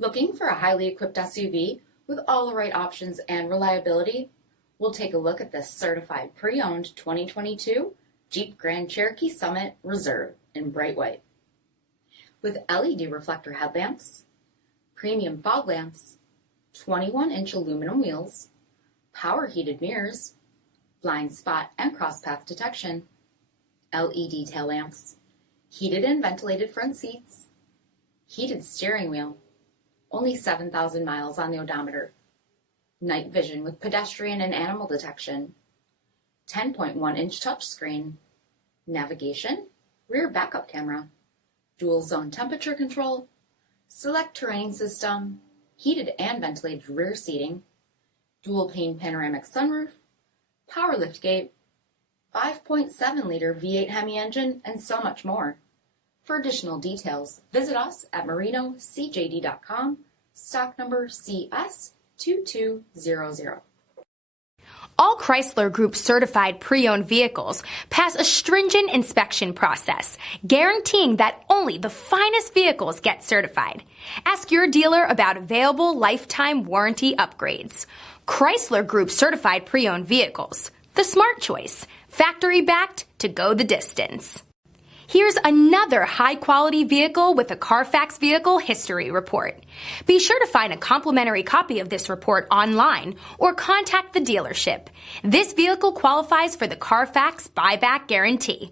Looking for a highly equipped SUV with all the right options and reliability? We'll take a look at this certified pre-owned 2022 Jeep Grand Cherokee Summit Reserve in bright white. With LED reflector headlamps, premium fog lamps, 21-inch aluminum wheels, power heated mirrors, blind spot and cross-path detection, LED tail lamps, heated and ventilated front seats, heated steering wheel, only 7,000 miles on the odometer, night vision with pedestrian and animal detection, 10.1-inch touchscreen, navigation, rear backup camera, dual zone temperature control, select terrain system, heated and ventilated rear seating, dual pane panoramic sunroof, power liftgate, 5.7-liter V8 HEMI engine, and so much more. For additional details, visit us at marinocjd.com, stock number CS2200. All Chrysler Group certified pre-owned vehicles pass a stringent inspection process, guaranteeing that only the finest vehicles get certified. Ask your dealer about available lifetime warranty upgrades. Chrysler Group certified pre-owned vehicles, the smart choice, factory backed to go the distance. Here's another high-quality vehicle with a CARFAX vehicle history report. Be sure to find a complimentary copy of this report online or contact the dealership. This vehicle qualifies for the CARFAX buyback guarantee.